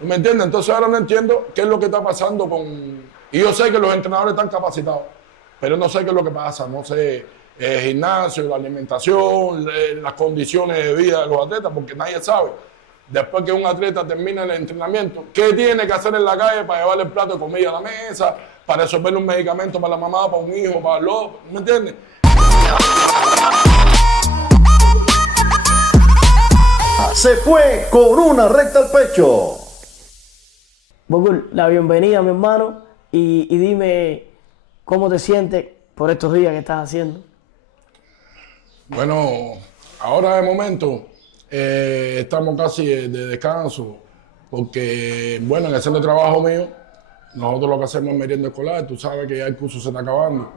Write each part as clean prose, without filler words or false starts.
¿Me entiendes? Entonces ahora no entiendo qué es lo que está pasando con... Y yo sé que los entrenadores están capacitados, pero no sé qué es lo que pasa. No sé el gimnasio, la alimentación, las condiciones de vida de los atletas, porque nadie sabe. Después que un atleta termina el entrenamiento, ¿qué tiene que hacer en la calle para llevarle el plato de comida a la mesa, para resolverle un medicamento para la mamá, para un hijo, para el otro? ¿Me entiendes? Se fue con una recta al pecho. Bocul, la bienvenida, mi hermano, y dime cómo te sientes por estos días que estás haciendo. Bueno, ahora de momento estamos casi de descanso, porque, bueno, en el centro de trabajo mío, nosotros lo que hacemos es merienda escolar, tú sabes que ya el curso se está acabando,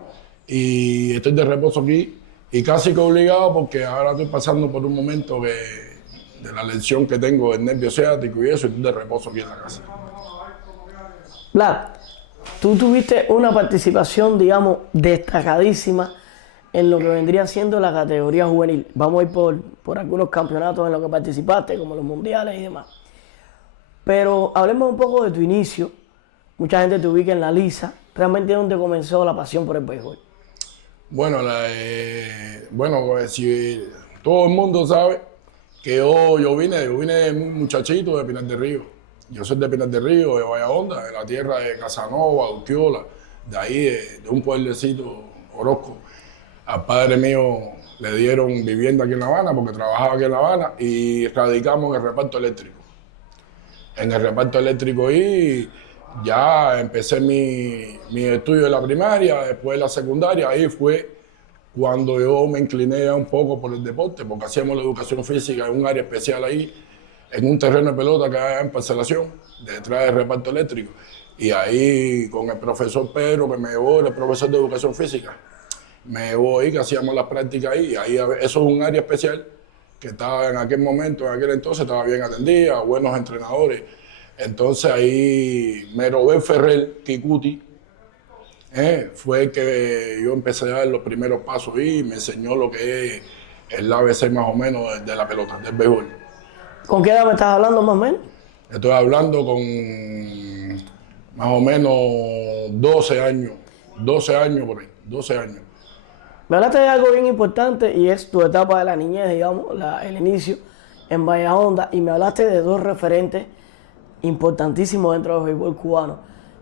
y estoy de reposo aquí, y casi que obligado, porque ahora estoy pasando por un momento de la lesión que tengo del nervio ciático y eso, y estoy de reposo aquí en la casa. Vlad, tú tuviste una participación, digamos, destacadísima en lo que vendría siendo la categoría juvenil. Vamos a ir por algunos campeonatos en los que participaste, como los mundiales y demás. Pero hablemos un poco de tu inicio. Mucha gente te ubica en la lisa. ¿Realmente dónde comenzó la pasión por el béisbol? Bueno, pues, si todo el mundo sabe que yo vine de un muchachito de Pinar del Río. Yo soy de Pinar del Río, de Vallahonda, de la tierra de Casanova, Urquiola, de ahí, de un pueblecito, Orozco. Al padre mío le dieron vivienda aquí en La Habana porque trabajaba aquí en La Habana y radicamos en el reparto eléctrico. En el reparto eléctrico y ya empecé mi estudio de la primaria, después de la secundaria, ahí fue cuando yo me incliné ya un poco por el deporte, porque hacíamos la educación física en un área especial ahí, en un terreno de pelota que hay en parcelación, detrás del reparto eléctrico. Y ahí con el profesor Pedro, que me llevó, el profesor de educación física, me llevó ahí, que hacíamos las prácticas ahí. Ahí eso es un área especial que estaba en aquel momento, en aquel entonces, estaba bien atendida, buenos entrenadores. Entonces ahí Merobel Ferrer Kikuti fue el que yo empecé a dar los primeros pasos ahí y me enseñó lo que es el ABC más o menos de la pelota, del béisbol. ¿Con qué edad me estás hablando más o menos? Estoy hablando con más o menos 12 años por ahí, 12 años. Me hablaste de algo bien importante y es tu etapa de la niñez, digamos, el inicio en Vallahonda, y me hablaste de dos referentes importantísimos dentro del béisbol cubano.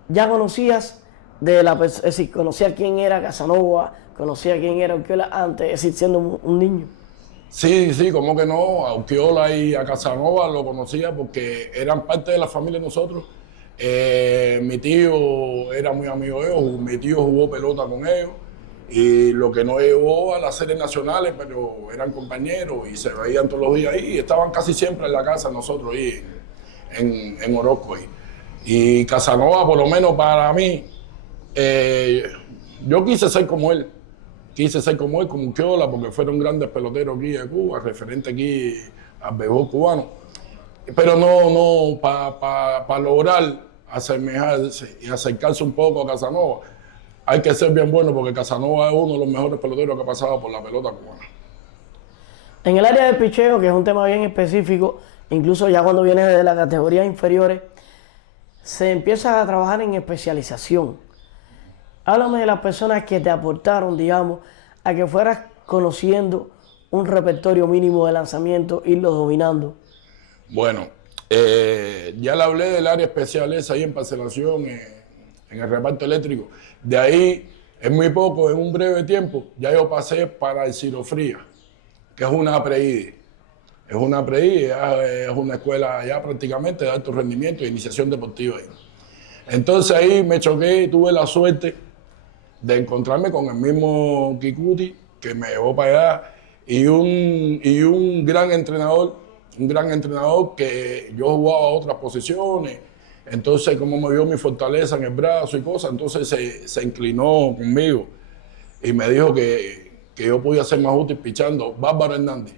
¿Ya conocías es decir, conocías quién era Casanova, conocías quién era Urquiola antes, es decir, siendo un niño? Sí, como que no, a Urquiola y a Casanova lo conocía porque eran parte de la familia de nosotros. Mi tío era muy amigo de ellos, mi tío jugó pelota con ellos y lo que no llevó a las series nacionales, pero eran compañeros y se veían todos los días ahí y estaban casi siempre en la casa nosotros ahí en Orozco. Y Casanova, por lo menos para mí, yo quise ser como él, como Urquiola, porque fueron grandes peloteros aquí de Cuba, referente aquí al béisbol cubano. Pero no, para lograr asemejarse y acercarse un poco a Casanova, hay que ser bien bueno, porque Casanova es uno de los mejores peloteros que ha pasado por la pelota cubana. En el área del picheo, que es un tema bien específico, incluso ya cuando vienes de las categorías inferiores, se empieza a trabajar en especialización. Háblame de las personas que te aportaron, digamos, a que fueras conociendo un repertorio mínimo de lanzamiento, irlo dominando. Bueno, ya le hablé del área especial esa ahí en parcelación, en el reparto eléctrico. De ahí, en muy poco, en un breve tiempo, ya yo pasé para el Cirofría, que es una pre-IDE. Es una pre-IDE, es una escuela ya prácticamente de alto rendimiento e iniciación deportiva ahí. Entonces ahí me choqué y tuve la suerte de encontrarme con el mismo Kikuti que me llevó para allá y un gran entrenador que yo jugaba a otras posiciones. Entonces, como me vio mi fortaleza en el brazo y cosas, entonces se inclinó conmigo y me dijo que yo podía ser más útil pichando. Bárbaro Hernández.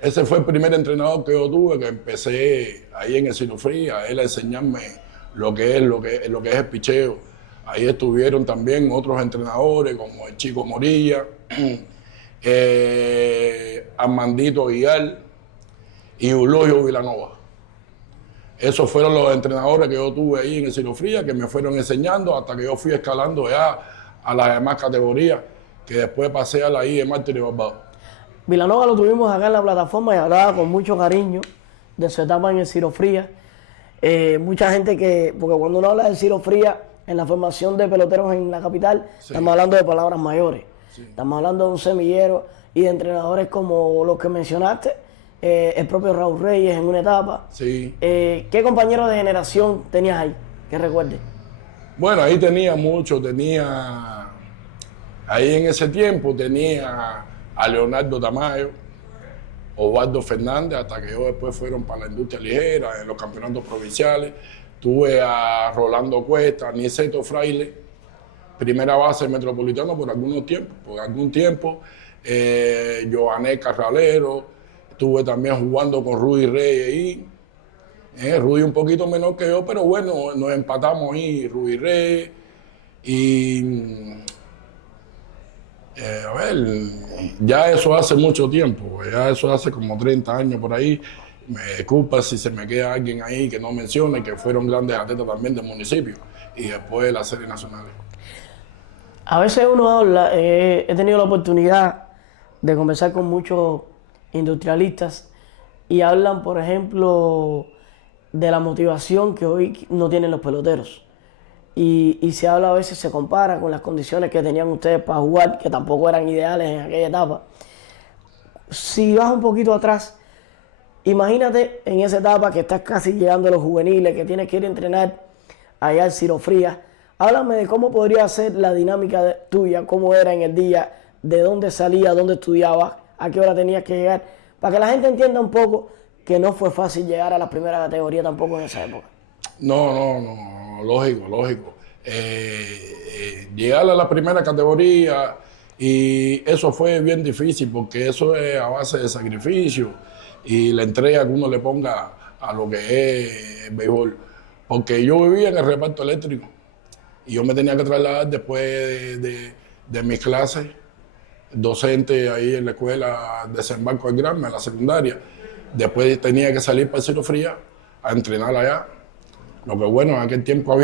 Ese fue el primer entrenador que yo tuve, que empecé ahí en el Sinofría, a él a enseñarme lo que es el picheo. Ahí estuvieron también otros entrenadores como el Chico Morilla, Armandito Aguilar y Eulogio Vilanova. Esos fueron los entrenadores que yo tuve ahí en el Ciro Frías, que me fueron enseñando hasta que yo fui escalando ya a las demás categorías, que después pasé a la I de Mártir y Barbados. Vilanova lo tuvimos acá en la plataforma y hablaba con mucho cariño de su etapa en el Ciro Frías. Mucha gente porque cuando uno habla del Ciro Frías, en la formación de peloteros en la capital, estamos hablando de palabras mayores. Estamos hablando de un semillero y de entrenadores como los que mencionaste, el propio Raúl Reyes en una etapa. ¿Qué compañero de generación tenías ahí, que recuerdes? Bueno, ahí tenía mucho, ahí en ese tiempo tenía a Leonardo Tamayo, Osvaldo Fernández, hasta que ellos después fueron para la industria ligera, en los campeonatos provinciales. Tuve a Rolando Cuesta, Niceto Fraile, primera base metropolitano por algún tiempo. Joané Carralero, estuve también jugando con Rudy Reyes ahí. Rudy un poquito menor que yo, pero bueno, nos empatamos ahí, Rudy Reyes. Y a ver, ya eso hace mucho tiempo, ya eso hace como 30 años por ahí. Me disculpa si se me queda alguien ahí que no mencione, que fueron grandes atletas también del municipio y después de las series nacionales. A veces uno habla, he tenido la oportunidad de conversar con muchos industrialistas y hablan, por ejemplo, de la motivación que hoy no tienen los peloteros. Y se habla a veces, se compara con las condiciones que tenían ustedes para jugar, que tampoco eran ideales en aquella etapa. Si vas un poquito atrás, imagínate en esa etapa que estás casi llegando a los juveniles, que tienes que ir a entrenar allá al Ciro Frías. Háblame de cómo podría ser la dinámica tuya, cómo era en el día, de dónde salías, dónde estudiabas, a qué hora tenías que llegar, para que la gente entienda un poco que no fue fácil llegar a la primera categoría tampoco en esa época. No, lógico. Llegar a la primera categoría, y eso fue bien difícil porque eso es a base de sacrificio y la entrega que uno le ponga a lo que es el béisbol. Porque yo vivía en el reparto eléctrico y yo me tenía que trasladar después de mis clases docente ahí en la escuela de Desembarco del Granma, en la secundaria. Después tenía que salir para el Ciro Frías a entrenar allá. Lo que bueno, en aquel tiempo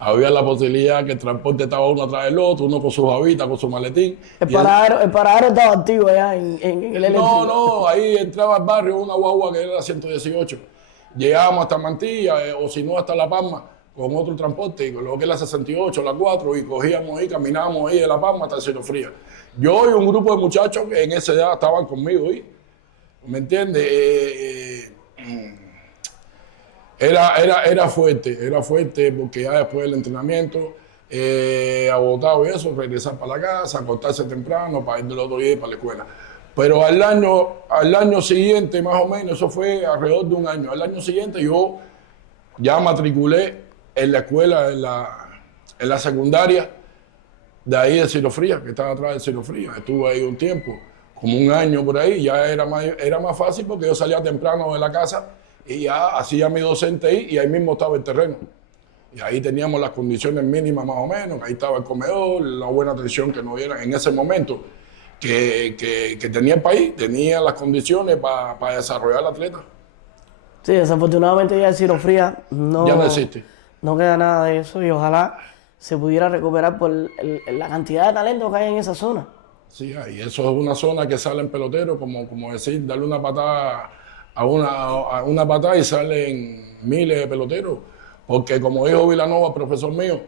había la posibilidad que el transporte estaba uno atrás del otro, uno con sus habitas, con su maletín. El paradero estaba activo allá en el eléctrico. No, ahí entraba al barrio una guagua que era la 118. Llegábamos hasta Mantilla, o si no hasta La Palma, con otro transporte, con lo que es la 68, la 4, y cogíamos ahí, caminábamos ahí de La Palma hasta el Ciro Frías. Yo y un grupo de muchachos que en esa edad estaban conmigo ahí. ¿Me entiendes? Era fuerte porque ya después del entrenamiento, agotado y eso, regresar para la casa, acostarse temprano para ir del otro día para la escuela. Pero al año siguiente, más o menos, eso fue alrededor de un año. Al año siguiente yo ya matriculé en la escuela, en la secundaria, de ahí de Ciro Frías, que estaba atrás de Ciro Frías. Estuve ahí un tiempo, como un año por ahí, ya era más fácil porque yo salía temprano de la casa y ya hacía mi docente ahí y ahí mismo estaba el terreno. Y ahí teníamos las condiciones mínimas más o menos, ahí estaba el comedor, la buena atención que nos dieran en ese momento, que tenía el país, tenía las condiciones para desarrollar al atleta. Sí, desafortunadamente ya el Ciro Frías Ya no existe. No queda nada de eso y ojalá se pudiera recuperar por la cantidad de talento que hay en esa zona. Sí, y eso es una zona que salen peloteros, como decir, darle una patada a una patada y salen miles de peloteros. Porque como dijo Vilanova, profesor mío,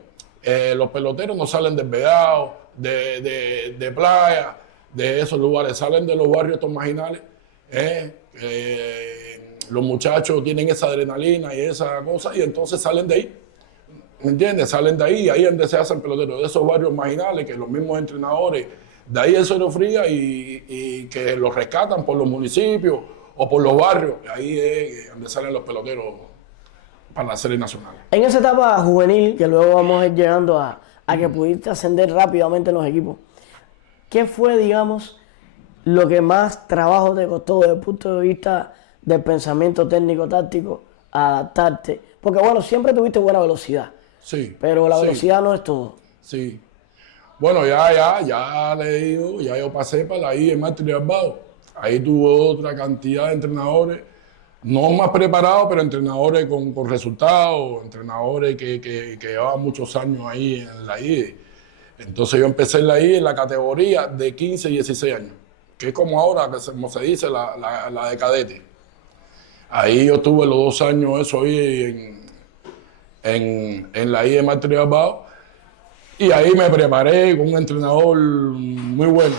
los peloteros no salen del Vedado, de playa, de esos lugares, salen de los barrios estos marginales. Los muchachos tienen esa adrenalina y esa cosa y entonces salen de ahí. ¿Me entiendes? Salen de ahí es donde se hacen peloteros, de esos barrios marginales que los mismos entrenadores, de ahí el Ciro Frías y que los rescatan por los municipios o por los barrios. Ahí es donde salen los peloteros para la serie nacional. En esa etapa juvenil, que luego vamos a ir llegando a que pudiste ascender rápidamente en los equipos, ¿qué fue, digamos, lo que más trabajo te costó desde el punto de vista del pensamiento técnico-táctico, adaptarte? Porque bueno, siempre tuviste buena velocidad. Sí. Pero la velocidad no es todo. Sí. Bueno, ya le digo, ya yo pasé para la I de Mártir y Barbados. Ahí tuve otra cantidad de entrenadores no más preparados, pero entrenadores con resultados, entrenadores que llevaban muchos años ahí en la IE. Entonces yo empecé en la IE en la categoría de 15 y 16 años, que es como ahora, como se dice, la de cadete. Ahí yo tuve los 2 años eso ahí en la IE de Marte Bilbao, y ahí me preparé con un entrenador muy bueno,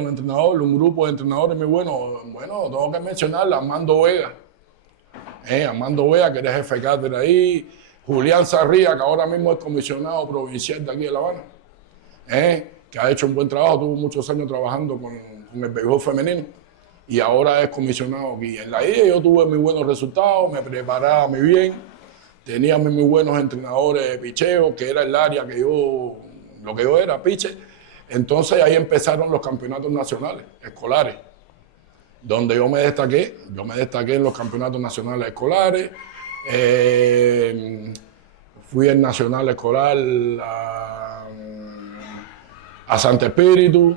un entrenador, un grupo de entrenadores muy bueno. Bueno, tengo que mencionar a Armando Vega. Armando Vega, que era jefe de cátedra ahí. Julián Sarría, que ahora mismo es comisionado provincial de aquí de La Habana. Que ha hecho un buen trabajo, tuvo muchos años trabajando con el béisbol femenino. Y ahora es comisionado aquí. En la IE yo tuve muy buenos resultados, me preparaba muy bien. Teníamos muy buenos entrenadores de picheo, que era el área que lo que yo era, pitcher. Entonces ahí empezaron los campeonatos nacionales, escolares, donde yo me destaqué en los campeonatos nacionales escolares. Fui el nacional escolar a Santo Espíritu.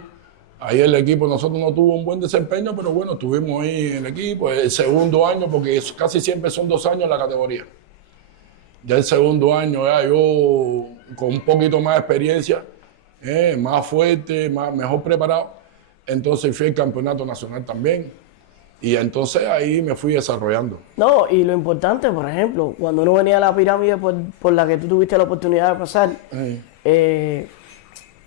Ahí el equipo, nosotros no tuvo un buen desempeño, pero bueno, estuvimos ahí en el equipo. El segundo año, porque casi siempre son 2 años la categoría. Ya el segundo año, ya yo con un poquito más de experiencia, más fuerte, mejor preparado, entonces fui al campeonato nacional también. Y entonces ahí me fui desarrollando. No, y lo importante, por ejemplo, cuando uno venía a la pirámide por la que tú tuviste la oportunidad de pasar,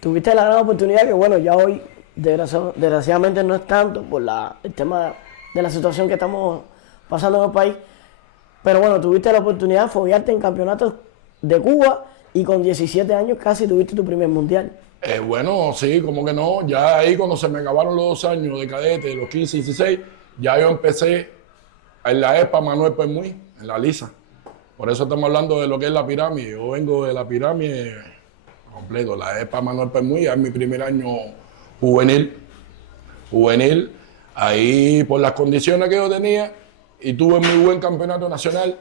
tuviste la gran oportunidad que, bueno, ya hoy desgraciadamente no es tanto por el tema de la situación que estamos pasando en el país, pero bueno, tuviste la oportunidad de foguearte en campeonatos de Cuba y con 17 años casi tuviste tu primer mundial. Bueno, sí, como que no. Ya ahí cuando se me acabaron los 2 años de cadete, los 15 y 16, ya yo empecé en la ESPA Manuel Permuy, en la Lisa. Por eso estamos hablando de lo que es la pirámide. Yo vengo de la pirámide completo. La ESPA Manuel Permuy, ya es mi primer año juvenil. Ahí por las condiciones que yo tenía y tuve muy buen campeonato nacional,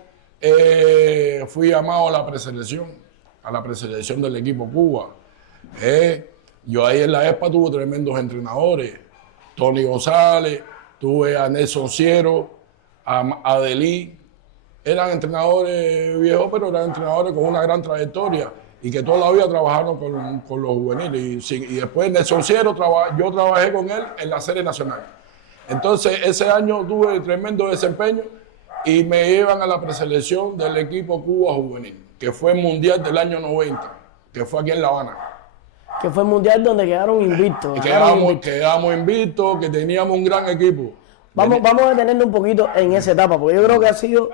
fui llamado a la preselección del equipo Cuba. Yo ahí en la ESPA tuve tremendos entrenadores, Tony González, tuve a Nelson Ciero, a Adelí. Eran entrenadores viejos, pero eran entrenadores con una gran trayectoria y que toda la vida trabajaron con los juveniles. Y después Nelson Ciero, yo trabajé con él en la serie nacional. Entonces ese año tuve tremendo desempeño y me llevan a la preselección del equipo Cuba juvenil, que fue el mundial del año 90, que fue aquí en La Habana. Que fue el mundial donde quedaron invictos. Quedamos invictos, que teníamos un gran equipo. Vamos a detenernos un poquito en esa etapa, porque yo creo que ha sido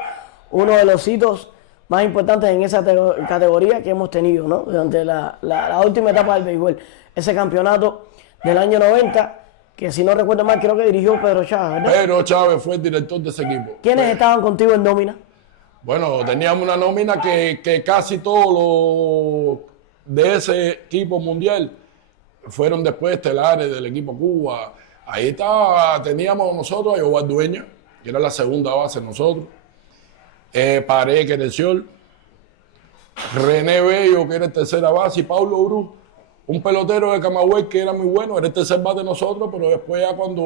uno de los hitos más importantes en esa categoría que hemos tenido, ¿no? Durante la última etapa del béisbol. Ese campeonato del año 90, que si no recuerdo mal, creo que dirigió Pedro Chávez, ¿verdad? Pedro Chávez fue el director de ese equipo. ¿Quiénes estaban contigo en nómina? Bueno, teníamos una nómina que casi todos los de ese equipo mundial fueron después estelares del equipo Cuba. Ahí teníamos nosotros a Yobar Dueña, que era la segunda base de nosotros, Pared Querenciol, René Bello, que era el tercera base, y Paulo Bruz, un pelotero de Camagüey que era muy bueno, era el tercer bate de nosotros, pero después ya cuando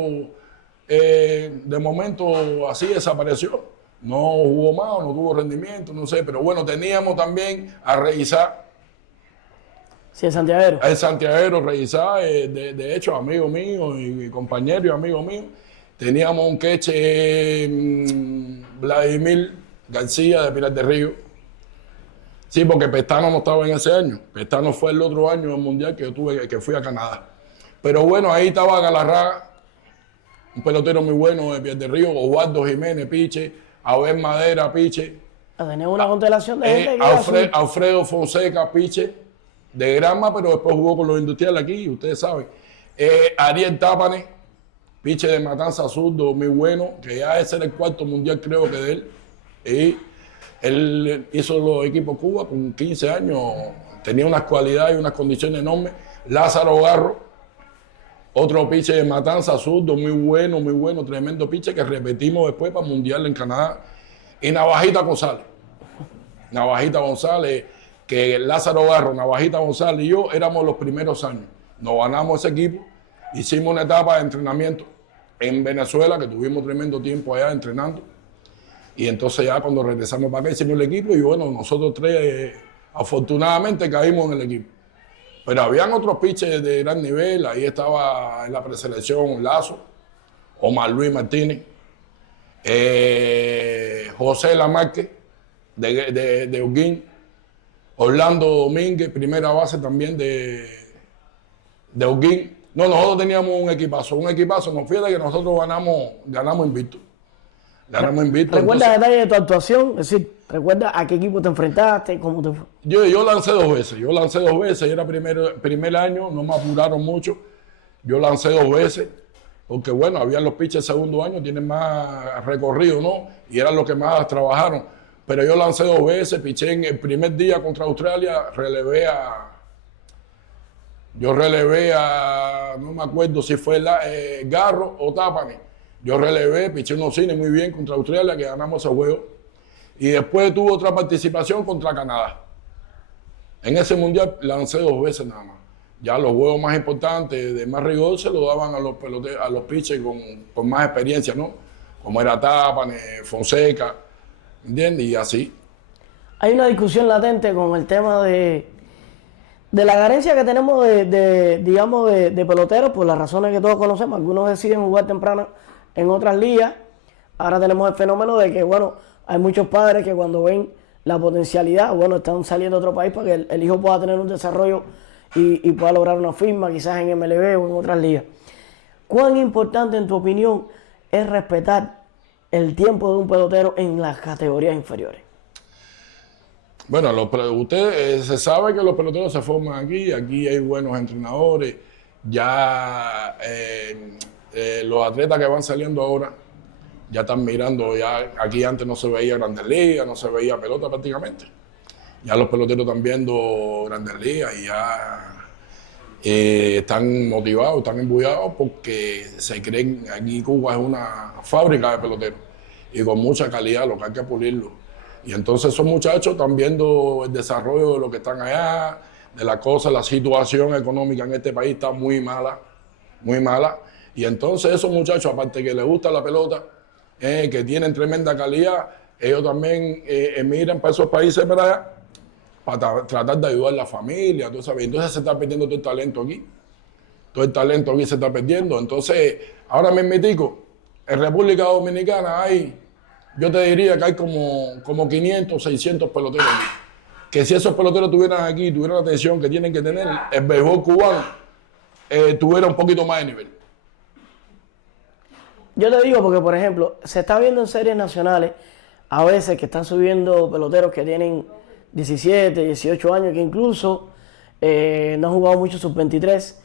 de momento así desapareció, no jugó más, no tuvo rendimiento, no sé, pero bueno, teníamos también a revisar. Sí, el Santiaguero. El Santiaguero, revisar, de hecho, amigo mío y compañero y amigo mío. Teníamos un queche, Vladimir García de Pinar del Río. Sí, porque Pestano no estaba en ese año. Pestano fue el otro año del mundial que yo tuve, que fui a Canadá. Pero bueno, ahí estaba Galarraga, un pelotero muy bueno de Pinar del Río, Osvaldo Jiménez, piche, Abel Madera, piche. Tenemos una constelación de gente. Alfredo Fonseca, piche. De Granma, pero después jugó con los industriales aquí, ustedes saben. Ariel Tápane, piche de Matanza zurdo, muy bueno, que ya ese era el 4º mundial creo que de él. Y él hizo los equipos Cuba con 15 años, tenía unas cualidades y unas condiciones enormes. Lázaro Garro, otro piche de Matanza zurdo, muy bueno, tremendo piche que repetimos después para el mundial en Canadá. Y Navajita González, que Lázaro Garro, Navajita González y yo éramos los primeros años. Nos ganamos ese equipo, hicimos una etapa de entrenamiento en Venezuela, que tuvimos tremendo tiempo allá entrenando. Y entonces ya cuando regresamos para acá hicimos el equipo y bueno, nosotros tres afortunadamente caímos en el equipo. Pero habían otros pitchers de gran nivel, ahí estaba en la preselección Lazo, Omar Luis Martínez, José Lamarque de Holguín, Orlando Domínguez, primera base también de Holguín. No, nosotros teníamos un equipazo. Nos fíjate que nosotros ganamos invicto. Ganamos invicto. ¿Recuerdas detalles de tu actuación? Es decir, ¿recuerdas a qué equipo te enfrentaste? ¿Cómo te fue? Yo lancé 2 veces. Era primer año, no me apuraron mucho. Yo lancé 2 veces, porque bueno, habían los pitchers segundo año, tienen más recorrido, ¿no? Y eran los que más trabajaron. Pero yo lancé 2 veces, piché en el primer día contra Australia, no me acuerdo si fue Garro o Tapani. Yo relevé, piché unos cines muy bien contra Australia, que ganamos ese juego. Y después tuve otra participación contra Canadá. En ese mundial lancé 2 veces nada más. Ya los juegos más importantes, de más rigor, se lo daban a los peloteros, a los pitchers con más experiencia, ¿no? Como era Tapani, Fonseca, ¿entiendes? Y así. Hay una discusión latente con el tema de la carencia que tenemos de peloteros, por las razones que todos conocemos. Algunos deciden jugar temprano en otras ligas. Ahora tenemos el fenómeno de que, bueno, hay muchos padres que cuando ven la potencialidad, bueno, están saliendo a otro país para que el hijo pueda tener un desarrollo y pueda lograr una firma, quizás en MLB o en otras ligas. ¿Cuán importante, en tu opinión, es respetar el tiempo de un pelotero en las categorías inferiores? Bueno, usted se sabe que los peloteros se forman aquí hay buenos entrenadores, ya los atletas que van saliendo ahora ya están mirando, ya aquí antes no se veía Grandes Ligas, no se veía pelota prácticamente. Ya los peloteros están viendo Grandes Ligas y ya están motivados, están embullados porque se creen, aquí Cuba es una fábrica de peloteros y con mucha calidad, lo que hay que pulirlo. Y entonces esos muchachos están viendo el desarrollo de lo que están allá, de las cosas, la situación económica en este país está muy mala, muy mala. Y entonces esos muchachos, aparte que les gusta la pelota, que tienen tremenda calidad, ellos también emigran para esos países para allá, para tratar de ayudar a la familia, tú sabes. Entonces se está perdiendo todo el talento aquí. Todo el talento aquí se está perdiendo. Entonces, ahora mismo, en República Dominicana yo te diría que hay como 500, 600 peloteros aquí. Que si esos peloteros tuvieran aquí, tuvieran la atención que tienen que tener, el béisbol cubano tuviera un poquito más de nivel. Yo te digo porque, por ejemplo, se está viendo en series nacionales a veces que están subiendo peloteros que tienen 17, 18 años, que incluso no han jugado mucho sub-23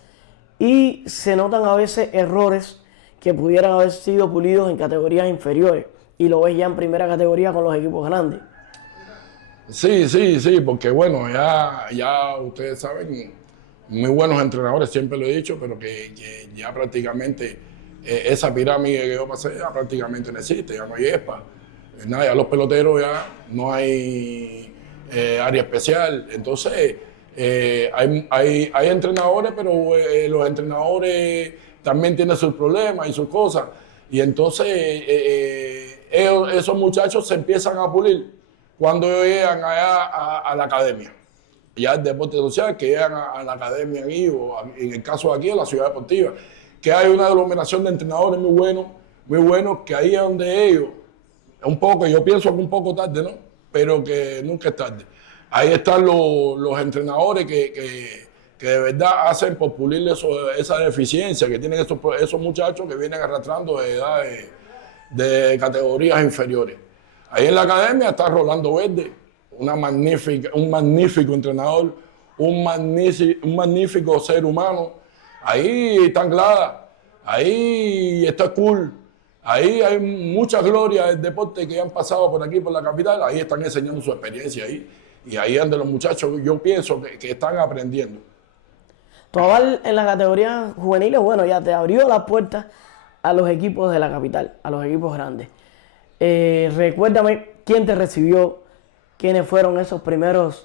y se notan a veces errores que pudieran haber sido pulidos en categorías inferiores y lo ves ya en primera categoría con los equipos grandes. Sí, porque bueno, ya ustedes saben, muy buenos entrenadores, siempre lo he dicho, pero que ya prácticamente esa pirámide que yo pasé ya prácticamente no existe, ya no hay ESPA. Nada, ya los peloteros ya no hay área especial. Entonces, hay entrenadores, pero los entrenadores también tienen sus problemas y sus cosas. Y entonces, esos muchachos se empiezan a pulir cuando llegan allá a la academia. Ya el deporte social, que llegan a la academia aquí, o en el caso de aquí, a la ciudad deportiva, que hay una aglomeración de entrenadores muy buenos, que ahí es donde ellos, yo pienso que un poco tarde, ¿no? Pero que nunca es tarde. Ahí están los entrenadores que de verdad hacen por pulirle esa deficiencia que tienen esos muchachos que vienen arrastrando de edades de categorías inferiores. Ahí en la academia está Rolando Verde, un magnífico entrenador, un magnífico ser humano. Ahí está Anglada, ahí está Cool, ahí hay mucha gloria del deporte que han pasado por aquí, por la capital. Ahí están enseñando su experiencia ahí. Y ahí donde los muchachos, yo pienso que están aprendiendo. Tu aval en las categorías juveniles, bueno, ya te abrió las puertas a los equipos de la capital, a los equipos grandes. Recuérdame quién te recibió, quiénes fueron esos primeros,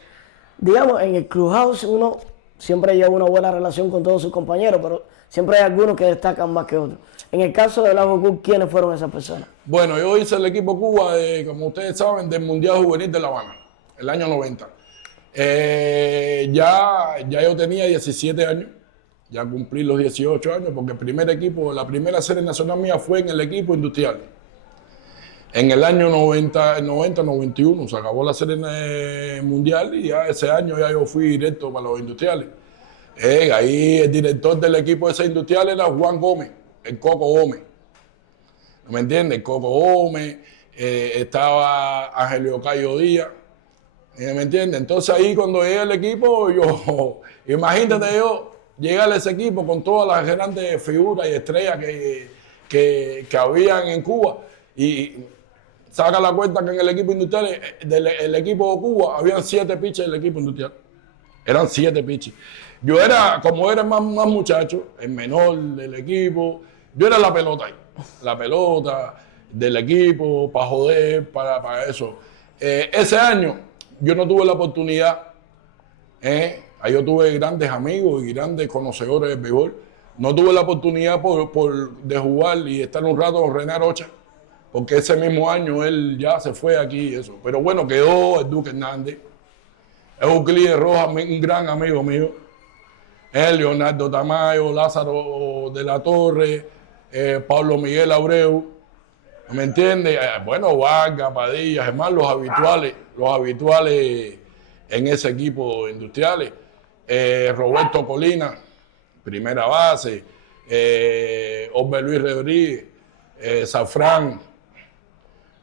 digamos, en el Clubhouse uno siempre lleva una buena relación con todos sus compañeros, pero siempre hay algunos que destacan más que otros. En el caso de Lago Cook, ¿quiénes fueron esas personas? Bueno, yo hice el equipo Cuba, como ustedes saben, del Mundial Juvenil de La Habana, el año 90. Ya yo tenía 17 años, ya cumplí los 18 años, porque el primer equipo, la primera serie nacional mía fue en el equipo industrial. En el año 90-91 se acabó la serie mundial y ya ese año ya yo fui directo para los industriales. Ahí el director del equipo de ese industrial era Juan Gómez, el Coco Gómez. ¿Me entiendes? El Coco Gómez, estaba Angelio Cayo Díaz. ¿Me entiendes? Entonces ahí cuando llegué al equipo, imagínate yo llegar a ese equipo con todas las grandes figuras y estrellas que habían en Cuba y saca la cuenta que en el equipo industrial, el equipo de Cuba, habían 7 pitchers del equipo industrial. Eran 7 pitchers. Yo era, como era más muchacho, el menor del equipo, yo era la pelota ahí. La pelota del equipo, para joder, para eso. Ese año yo no tuve la oportunidad, ahí yo tuve grandes amigos y grandes conocedores del béisbol. No tuve la oportunidad de jugar y estar un rato con René Arocha, porque ese mismo año él ya se fue aquí y eso. Pero bueno, quedó el Duque Hernández, Euclides Rojas, un gran amigo mío, Leonardo Tamayo, Lázaro de la Torre, Pablo Miguel Abreu, ¿me entiendes? Bueno, Vargas, Padilla, además los habituales en ese equipo industriales. Roberto Colina, primera base, Osber Luis Rodríguez, Safrán,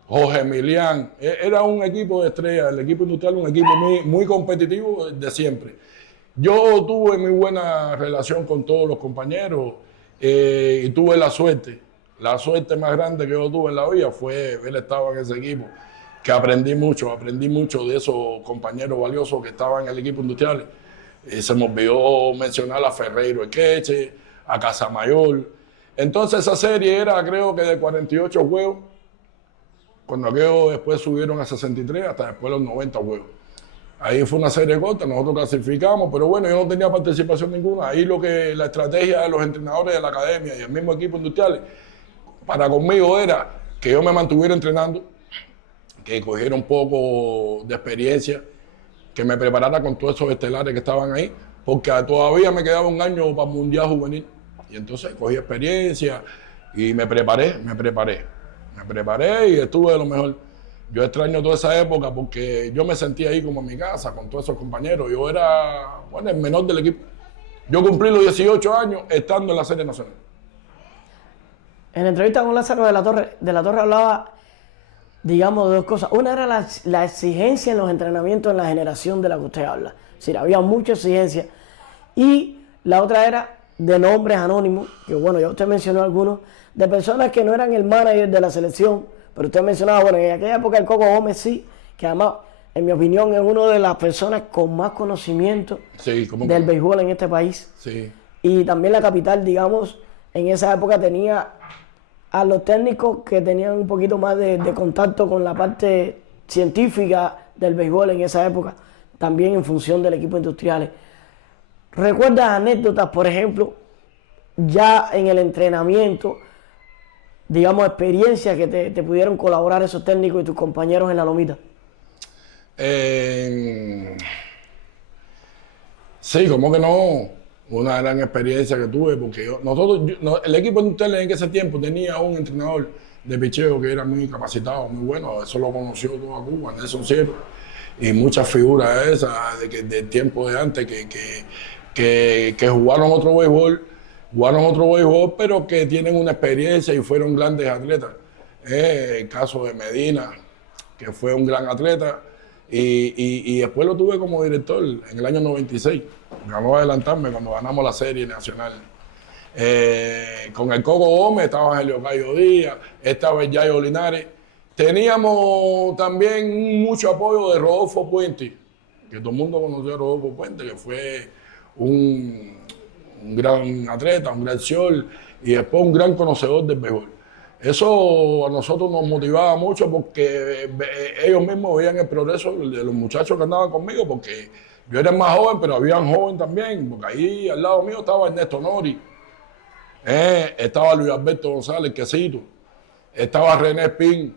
Jorge Emilián. Era un equipo de estrellas, el equipo industrial, un equipo muy competitivo de siempre. Yo tuve muy buena relación con todos los compañeros y tuve la suerte más grande que yo tuve en la vida fue haber estado en ese equipo, que aprendí mucho de esos compañeros valiosos que estaban en el equipo industrial. Se me olvidó mencionar a Ferreiro Equeche, a Casamayor. Entonces esa serie era, creo que de 48 juegos, cuando aquellos después subieron a 63, hasta después los 90 juegos. Ahí fue una serie corta, nosotros clasificamos, pero bueno, yo no tenía participación ninguna. Ahí la estrategia de los entrenadores de la academia y el mismo equipo industrial, para conmigo era que yo me mantuviera entrenando, que cogiera un poco de experiencia, que me preparara con todos esos estelares que estaban ahí, porque todavía me quedaba un año para el Mundial Juvenil. Y entonces cogí experiencia y me preparé y estuve de lo mejor. Yo extraño toda esa época porque yo me sentía ahí como en mi casa con todos esos compañeros. Yo era, bueno, el menor del equipo. Yo cumplí los 18 años estando en la Serie Nacional. En la entrevista con Lázaro de la Torre hablaba, digamos, de dos cosas. Una era la exigencia en los entrenamientos en la generación de la que usted habla. Es decir, había mucha exigencia. Y la otra era de nombres anónimos, que bueno, ya usted mencionó algunos, de personas que no eran el manager de la selección, pero usted mencionaba, bueno, en aquella época el Coco Gómez sí, que además, en mi opinión, es una de las personas con más conocimiento del béisbol en este país. Sí. Y también la capital, digamos, en esa época tenía a los técnicos que tenían un poquito más de contacto con la parte científica del béisbol en esa época, también en función del equipo industrial. ¿Recuerdas anécdotas, por ejemplo, ya en el entrenamiento, digamos, experiencias que te pudieron colaborar esos técnicos y tus compañeros en la lomita? Sí, como que no. Una gran experiencia que tuve, porque el equipo industrial en ese tiempo tenía un entrenador de picheo que era muy capacitado, muy bueno. Eso lo conoció toda Cuba, Nelson Cierro, y muchas figuras esas del tiempo de antes que jugaron otro béisbol, pero que tienen una experiencia y fueron grandes atletas. El caso de Medina, que fue un gran atleta, y después lo tuve como director en el año 96. Ganó adelantarme cuando ganamos la serie nacional. Con el Coco Gómez estaba Angelio Cayo Díaz, estaba el Yayo Linares. Teníamos también mucho apoyo de Rodolfo Puente, que todo el mundo conoció a Rodolfo Puente, que fue un gran atleta, un gran short y después un gran conocedor del béisbol. Eso a nosotros nos motivaba mucho porque ellos mismos veían el progreso de los muchachos que andaban conmigo, porque Yo era el más joven, pero había un joven también, porque ahí al lado mío estaba Ernesto Nori, estaba Luis Alberto González, Quesito, estaba René Spin,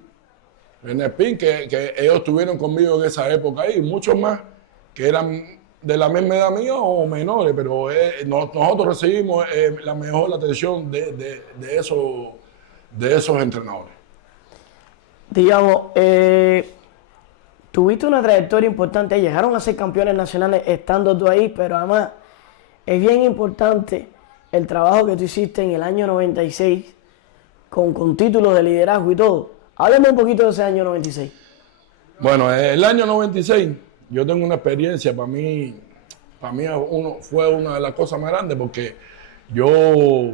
que ellos estuvieron conmigo en esa época ahí, y muchos más que eran de la misma edad mía o menores, pero nosotros recibimos la mejor atención de esos entrenadores. Digamos, tuviste una trayectoria importante, llegaron a ser campeones nacionales estando tú ahí, pero además es bien importante el trabajo que tú hiciste en el año 96 con títulos de liderazgo y todo. Háblame un poquito de ese año 96. Bueno, el año 96, yo tengo una experiencia, para mí fue una de las cosas más grandes porque yo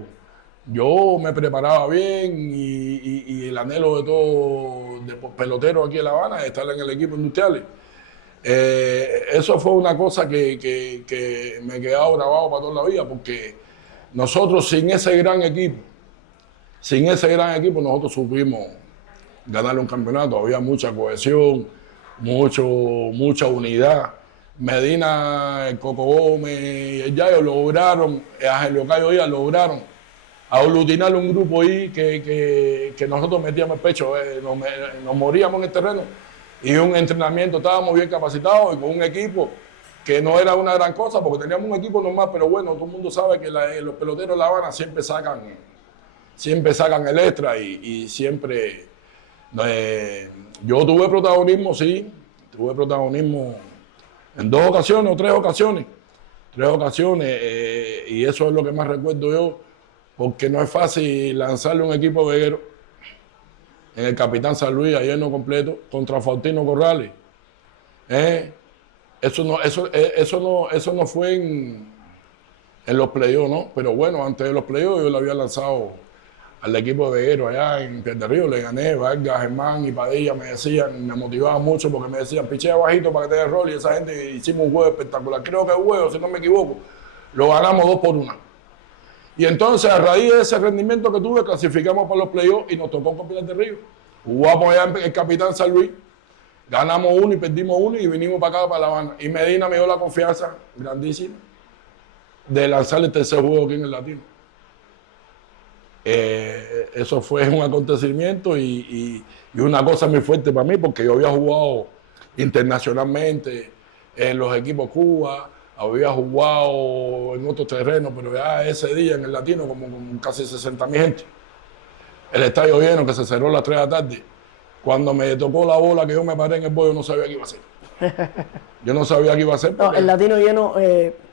me preparaba bien y el anhelo de todo de pelotero aquí en La Habana es estar en el equipo industrial. Eso fue una cosa que me quedaba grabado para toda la vida porque nosotros sin ese gran equipo, nosotros supimos ganar un campeonato. Había mucha cohesión, mucha unidad. Medina, el Coco Gómez y el Yayo lograron, Angelio Cayo Díaz lograron aglutinar un grupo ahí que nosotros metíamos el pecho, nos moríamos en el terreno y un entrenamiento, estábamos bien capacitados y con un equipo que no era una gran cosa porque teníamos un equipo normal, pero bueno, todo el mundo sabe que los peloteros de La Habana siempre sacan el extra y siempre yo tuve protagonismo, sí, en 2 ocasiones o 3 ocasiones, y eso es lo que más recuerdo yo, porque no es fácil lanzarle un equipo veguero en el Capitán San Luis, ayer no completo, contra Faustino Corrales. Eso no fue en los playoffs, ¿no? Pero bueno, antes de los playoffs yo le había lanzado al equipo de veguero allá en Piedras del Río, le gané, Vargas, Germán y Padilla me motivaban mucho porque me decían, pichea bajito para que te dé rol, y esa gente hicimos un juego espectacular. Creo que el juego, si no me equivoco, lo ganamos 2-1. Y entonces, a raíz de ese rendimiento que tuve, clasificamos para los playoffs y nos tocó con Piedras del Río. Jugamos allá en el Capitán San Luis, ganamos 1 y perdimos 1 y vinimos para acá, para La Habana. Y Medina me dio la confianza grandísima de lanzar el tercer juego aquí en el Latino. Eso fue un acontecimiento y una cosa muy fuerte para mí porque yo había jugado internacionalmente en los equipos Cuba, había jugado en otros terrenos, pero ya ese día en el Latino como con casi 60.000 gente. El estadio lleno que se cerró a las 3 de la tarde. Cuando me tocó la bola que yo me paré en el bollo, no sabía qué iba a hacer. Yo no sabía qué iba a hacer. No, el Latino lleno,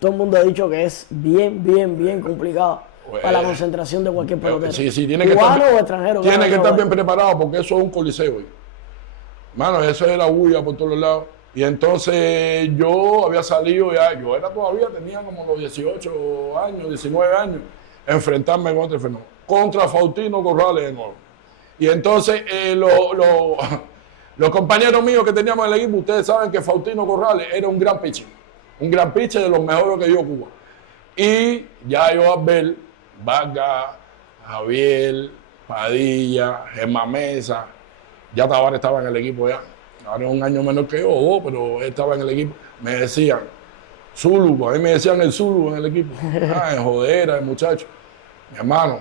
todo el mundo ha dicho que es bien complicado para la concentración de cualquier pelotero. Sí, tiene que estar, o extranjero. Tiene que estar bien preparado porque eso es un coliseo. Mano, eso es la bulla por todos lados. Y entonces yo había salido ya, tenía como los 18 años, 19 años, enfrentarme contra Faustino Corrales de nuevo. Y entonces los compañeros míos que teníamos en el equipo, ustedes saben que Faustino Corrales era un gran pitcher de los mejores que dio Cuba. Y ya yo a ver Vargas, Javier, Padilla, Germán Mesa, ya Tavares estaba en el equipo ya. Ahora es un año menor que yo, pero él estaba en el equipo. Me decían, Zulu, a mí me decían el Zulu en el equipo. Jodera, el muchacho. Mi hermano,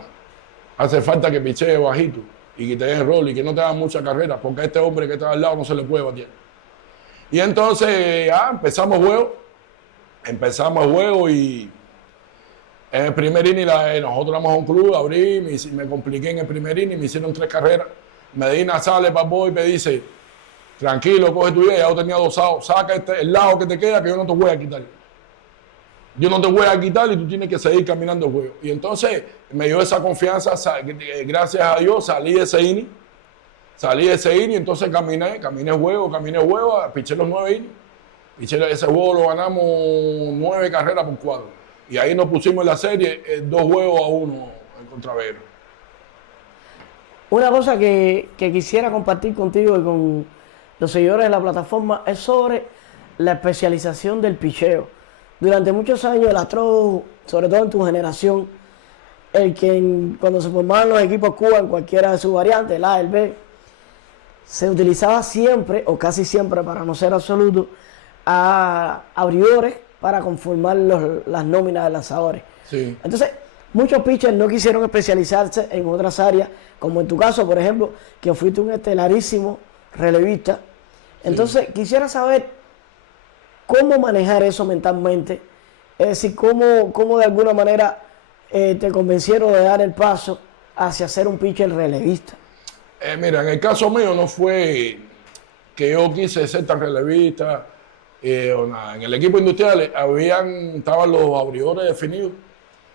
hace falta que pichee bajito y que te den rol y que no te hagan mucha carrera, porque a este hombre que está al lado no se le puede batear. Y entonces ya empezamos el juego y en el primer inning nosotros éramos un club, abrí, me compliqué en el primer inning, me hicieron 3 carreras. Medina sale para el boy y me dice, tranquilo, coge tu idea, ya yo tenía 2 outs, saca el lado que te queda que yo no te voy a quitar. Yo no te voy a quitar y tú tienes que seguir caminando el juego. Y entonces me dio esa confianza, gracias a Dios salí de ese inning, y entonces caminé el juego, piché los 9 innings. Ese juego lo ganamos 9 carreras por 4. Y ahí nos pusimos en la serie 2-1 en contra Vero. Una cosa que quisiera compartir contigo y con los seguidores de la plataforma es sobre la especialización del picheo. Durante muchos años el astro, sobre todo en tu generación, cuando se formaban los equipos Cuba en cualquiera de sus variantes, el A, el B, se utilizaba siempre, o casi siempre, para no ser absoluto, a abridores para conformar las nóminas de lanzadores. Sí. Entonces, muchos pitchers no quisieron especializarse en otras áreas, como en tu caso, por ejemplo, que fuiste un estelarísimo relevista. Entonces, quisiera saber cómo manejar eso mentalmente, es decir, cómo de alguna manera te convencieron de dar el paso hacia ser un pitcher relevista. Mira, en el caso mío no fue que yo quise ser tan relevista o nada. En el equipo industrial estaban los abridores definidos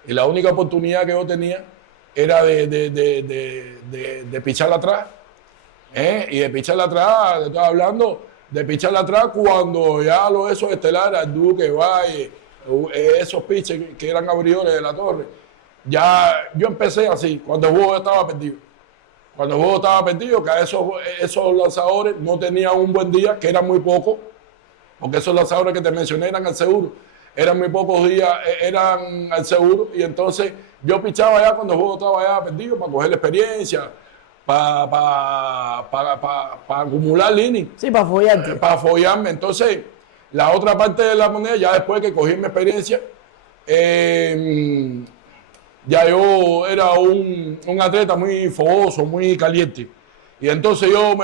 y la única oportunidad que yo tenía era de pichar atrás. Y de pichar atrás, te estaba hablando de pichar atrás cuando ya esos estelares, el Duque, Valle, esos pitchers que eran abridores de la torre, ya yo empecé así, cuando el juego estaba perdido. Cuando el juego estaba perdido, que esos lanzadores no tenían un buen día, que eran muy pocos, porque esos lanzadores que te mencioné eran al seguro, eran muy pocos días, eran al seguro, y entonces yo pichaba ya cuando el juego estaba ya perdido para coger la experiencia, para acumular innings. Sí, para follarte. Para follarme. Entonces, la otra parte de la moneda, ya después que cogí mi experiencia, ya yo era un atleta muy fogoso, muy caliente. Y entonces yo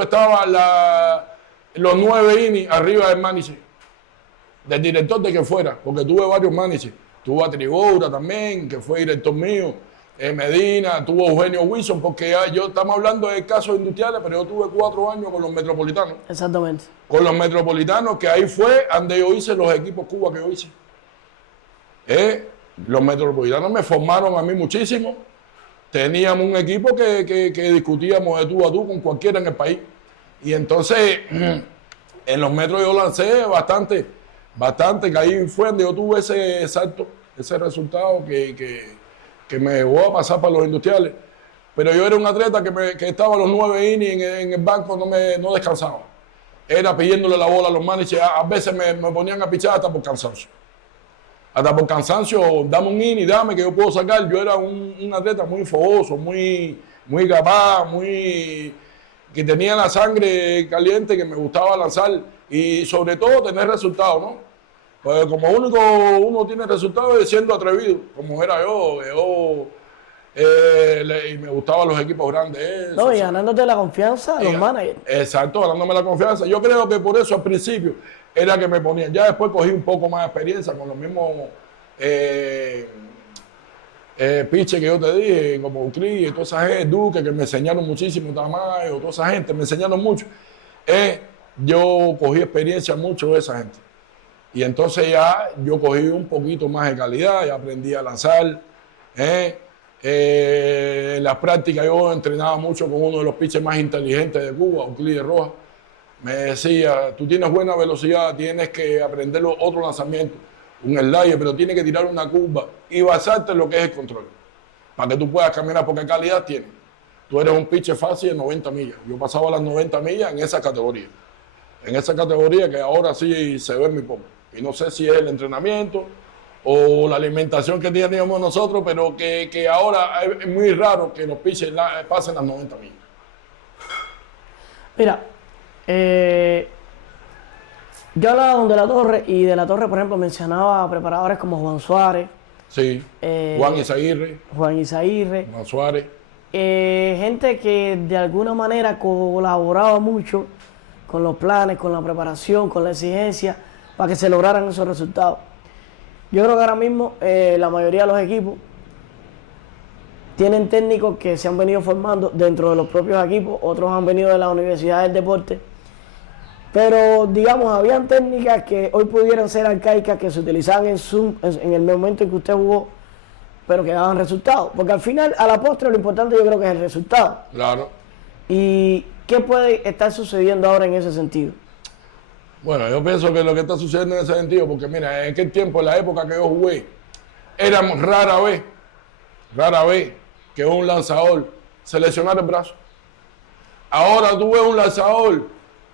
estaba los 9 innings arriba del manager, del director de que fuera, porque tuve varios managers. Tuve a Trigoura también, que fue director mío, Medina, tuvo Eugenio Wilson, porque yo estamos hablando de casos industriales, pero yo tuve 4 años con los Metropolitanos. Exactamente. Con los Metropolitanos, que ahí fue donde yo hice los equipos Cuba que yo hice. Los Metropolitanos me formaron a mí muchísimo. Teníamos un equipo que discutíamos de tú a tú con cualquiera en el país. Y entonces, en los metros yo lancé bastante, que ahí fue donde yo tuve ese salto, ese resultado que me llevó a pasar para los industriales. Pero yo era un atleta que estaba a los 9 innings en el banco, no descansaba. Era pidiéndole la bola a los managers. A veces me ponían a pichar hasta por cansancio. Dame un inning, dame que yo puedo sacar. Yo era un atleta muy fogoso, muy capaz, que tenía la sangre caliente, que me gustaba lanzar y sobre todo tener resultados, ¿no? Pues como único uno tiene resultados es siendo atrevido, como era yo. Y me gustaban los equipos grandes. No, y ganándote la confianza de los managers. Exacto, ganándome la confianza. Yo creo que por eso al principio era que me ponían. Ya después cogí un poco más de experiencia con los mismos pitches que yo te dije, como Ucri y toda esa gente, Duque, que me enseñaron muchísimo, Tamayo, toda esa gente, me enseñaron mucho. Yo cogí experiencia mucho de esa gente. Y entonces ya yo cogí un poquito más de calidad, ya aprendí a lanzar. En las prácticas yo entrenaba mucho con uno de los pitchers más inteligentes de Cuba, Euclides Rojas. Me decía, tú tienes buena velocidad, tienes que aprender otro lanzamiento, un slider, pero tienes que tirar una curva y basarte en lo que es el control, para que tú puedas caminar, porque calidad tienes. Tú eres un pitcher fácil de 90 millas. Yo pasaba las 90 millas en esa categoría. En esa categoría que ahora sí se ve muy poco. Y no sé si es el entrenamiento o la alimentación que teníamos nosotros, pero que ahora es muy raro que los pitchers pasen las 90 millas. Mira, yo hablaba de la Torre y de la Torre, por ejemplo, mencionaba a preparadores como Juan Suárez. Sí, Juan Izaguirre. Juan Suárez. Gente que de alguna manera colaboraba mucho con los planes, con la preparación, con la exigencia, para que se lograran esos resultados. Yo creo que ahora mismo la mayoría de los equipos tienen técnicos que se han venido formando dentro de los propios equipos, otros han venido de la Universidad del Deporte, pero digamos, habían técnicas que hoy pudieran ser arcaicas, que se utilizaban en el momento en que usted jugó, pero que daban resultados, porque al final, a la postre, lo importante yo creo que es el resultado. Claro. ¿Y qué puede estar sucediendo ahora en ese sentido? Bueno, yo pienso que lo que está sucediendo en ese sentido, porque mira, en aquel tiempo, en la época que yo jugué, era rara vez que un lanzador se lesionara el brazo. Ahora tú ves un lanzador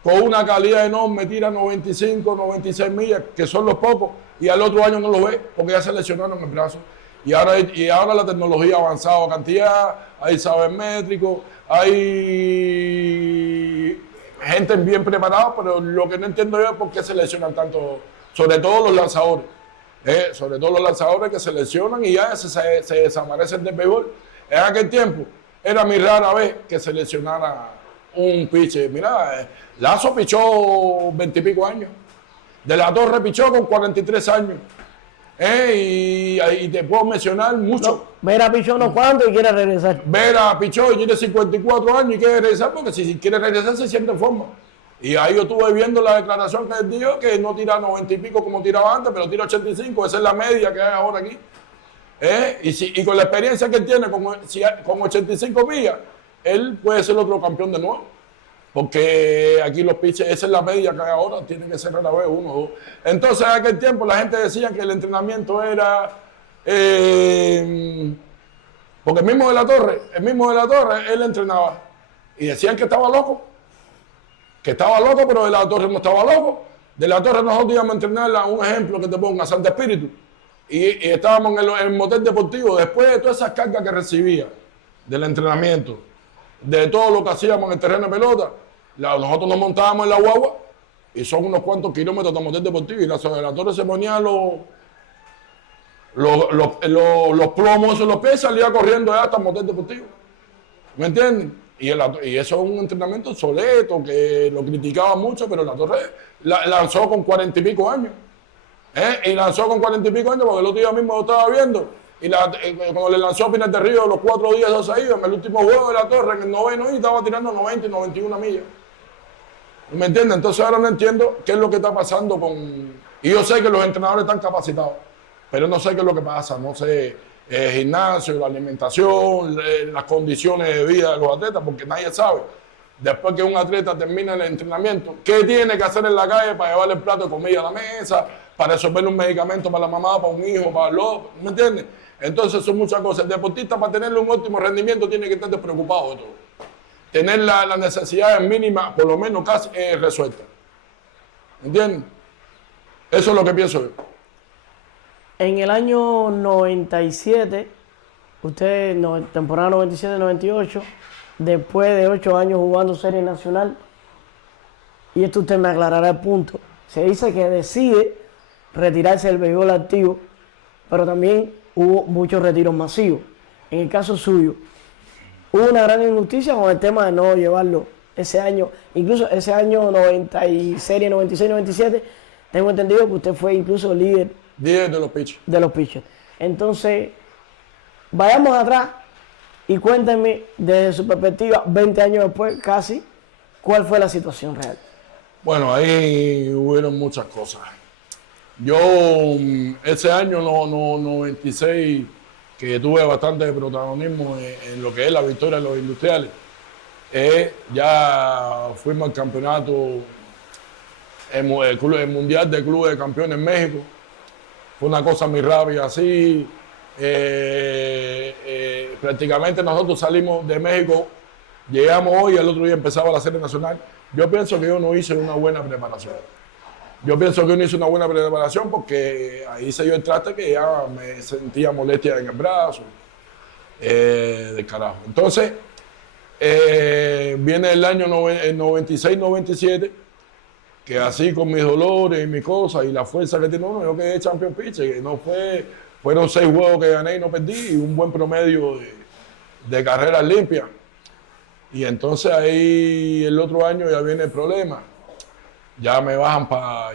con una calidad enorme, tira 95, 96 millas, que son los pocos, y al otro año no lo ves porque ya se lesionaron el brazo. Y ahora la tecnología ha avanzado a cantidad, hay sabermétrico, hay gente bien preparada, pero lo que no entiendo yo es por qué se lesionan tanto, sobre todo los lanzadores. Sobre todo los lanzadores que se lesionan y ya se desaparecen del béisbol. En aquel tiempo era muy rara vez que se lesionara un pitcher. Mira, Lazo pichó 20 y pico años. De la Torre pichó con 43 años. Y te puedo mencionar mucho. No, Vera pichó no cuánto y quiere regresar. Vera pichó y tiene 54 años y quiere regresar porque si quiere regresar se siente en forma. Y ahí yo estuve viendo la declaración que él dijo que no tira 90 y pico como tiraba antes, pero tira 85, esa es la media que hay ahora aquí. Y con la experiencia que él tiene con 85 millas, él puede ser otro campeón de nuevo. Porque aquí los pitchers, esa es la media que hay ahora, tiene que ser a la vez uno o dos. Entonces en aquel tiempo la gente decía que el entrenamiento era... porque el mismo de la Torre, él entrenaba. Y decían que estaba loco. Pero De la Torre no estaba loco. De la Torre nosotros íbamos a entrenar, un ejemplo que te ponga, Santa Espíritu. Y estábamos en el motel deportivo, después de todas esas cargas que recibía del entrenamiento, de todo lo que hacíamos en el terreno de pelota, nosotros nos montábamos en la guagua y son unos cuantos kilómetros de motel deportivo y la De la Torre se ponía los plomos en los pies y salía corriendo hasta el motel deportivo. ¿Me entienden? Y eso es un entrenamiento obsoleto que lo criticaba mucho, pero la Torre lanzó con 40 y pico años. Y lanzó con 40 y pico años porque el otro día mismo lo estaba viendo. Y cuando le lanzó a Pinar del Río los 4 días de seguidos, en el último juego de la Torre, en el noveno, y estaba tirando 90 y 91 millas. ¿Me entiendes? Entonces ahora no entiendo qué es lo que está pasando con... Y yo sé que los entrenadores están capacitados, pero no sé qué es lo que pasa. No sé, el gimnasio, la alimentación, las condiciones de vida de los atletas, porque nadie sabe. Después que un atleta termina el entrenamiento, ¿qué tiene que hacer en la calle para llevarle el plato de comida a la mesa, para resolverle un medicamento para la mamá, para un hijo, para el otro? ¿Me entiendes? Entonces son muchas cosas. El deportista para tenerle un óptimo rendimiento tiene que estar despreocupado de todo. Tener las necesidades mínimas, por lo menos casi resueltas. ¿Entiendes? Eso es lo que pienso yo. En el año 97, usted, temporada 97-98, después de 8 años jugando Serie Nacional, y esto usted me aclarará el punto, se dice que decide retirarse del béisbol activo, pero también hubo muchos retiros masivos. En el caso suyo, hubo una gran injusticia con el tema de no llevarlo ese año, incluso ese año Serie 96-97, tengo entendido que usted fue incluso líder de los pitchers. Entonces, vayamos atrás y cuéntenme desde su perspectiva, 20 años después casi, ¿cuál fue la situación real? Bueno, ahí hubieron muchas cosas. Yo, ese año 96, que tuve bastante protagonismo en lo que es la victoria de los industriales, ya fuimos al campeonato, el Mundial de Clubes de Campeones en México. Fue una cosa muy rápida así. Prácticamente nosotros salimos de México, llegamos hoy y el otro día empezaba la Serie Nacional. Yo pienso que yo no hice una buena preparación. Porque ahí se dio el traste que ya me sentía molestia en el brazo, de carajo. Entonces, viene el año 96-97, que así con mis dolores y mis cosas y la fuerza que tiene uno, yo quedé champion pitcher, que fueron 6 juegos que gané y no perdí, y un buen promedio de carreras limpias. Y entonces ahí el otro año ya viene el problema. Ya me bajan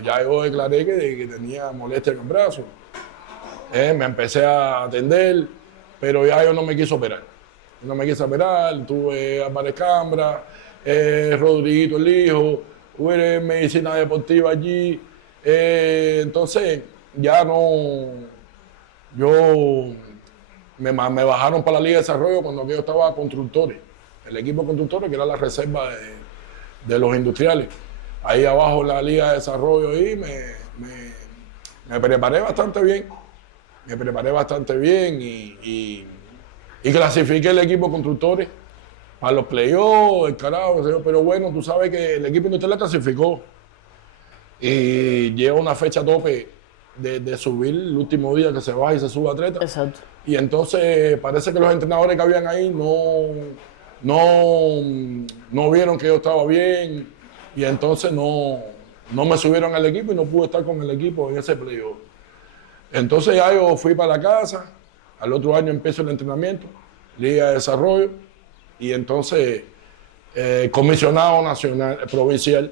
ya yo declaré que tenía molestia en el brazo. Me empecé a atender, pero ya yo no me quise operar. Tuve a Álvarez Cambra, Rodriguito el hijo, tuve medicina deportiva allí. Entonces ya me bajaron para la Liga de Desarrollo cuando yo estaba a Constructores, el equipo Constructores, que era la reserva de los industriales. Ahí abajo en la Liga de Desarrollo ahí me preparé bastante bien. Y clasifiqué el equipo Constructores para los playoffs, el carajo, pero bueno, tú sabes que el equipo industrial clasificó y llega una fecha tope de subir el último día que se baja y se sube atleta. Exacto. Y entonces parece que los entrenadores que habían ahí no vieron que yo estaba bien y entonces no me subieron al equipo y no pude estar con el equipo en ese playoff. Entonces ya yo fui para la casa, al otro año empiezo el entrenamiento, Liga de Desarrollo, y entonces comisionado nacional, provincial,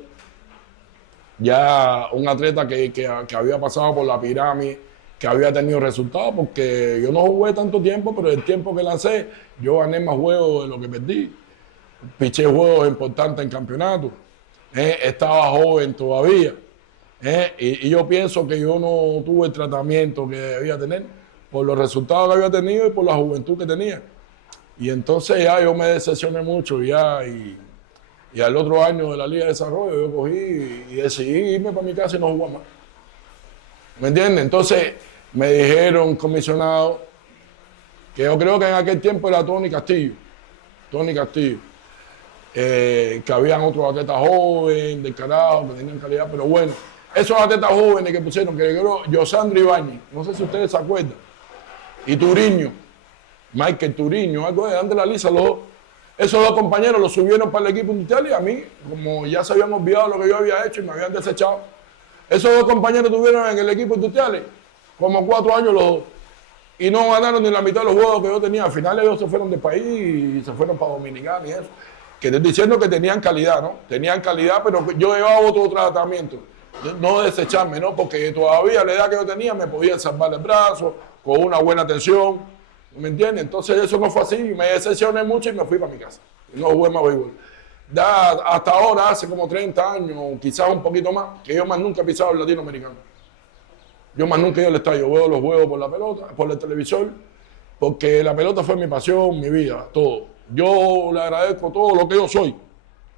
ya un atleta que había pasado por la pirámide, que había tenido resultados, porque yo no jugué tanto tiempo, pero el tiempo que lancé, yo gané más juegos de lo que perdí. Piché juegos importantes en campeonato, estaba joven todavía, y yo pienso que yo no tuve el tratamiento que debía tener por los resultados que había tenido y por la juventud que tenía. Y entonces ya yo me decepcioné mucho y al otro año de la Liga de Desarrollo yo cogí y decidí irme para mi casa y no jugar más. ¿Me entiendes? Entonces me dijeron, comisionado, que yo creo que en aquel tiempo era Tony Castillo, que habían otros atletas jóvenes, del carajo, que tenían calidad, pero bueno, esos atletas jóvenes que pusieron, que creo, Yosandro Ibáñez, no sé si ustedes se acuerdan, y Turiño, Michael Turiño, algo de Andrés Lisa, esos dos compañeros los subieron para el equipo industrial y a mí, como ya se habían olvidado lo que yo había hecho y me habían desechado, esos dos compañeros tuvieron en el equipo industrial como 4 años los dos y no ganaron ni la mitad de los juegos que yo tenía. Al final ellos se fueron del país y se fueron para Dominicana y eso. Que estoy diciendo que tenían calidad, ¿no? Tenían calidad, pero yo llevaba otro tratamiento. No desecharme, ¿no? Porque todavía la edad que yo tenía me podían salvar el brazo con una buena atención. ¿Me entiendes? Entonces eso no fue así, me decepcioné mucho y me fui para mi casa. No jugué más béisbol. Hasta ahora, hace como 30 años, quizás un poquito más, que yo más nunca he pisado el latinoamericano. Yo más nunca he ido al estadio, veo los juegos por la pelota, por el televisor, porque la pelota fue mi pasión, mi vida, todo. Yo le agradezco todo lo que yo soy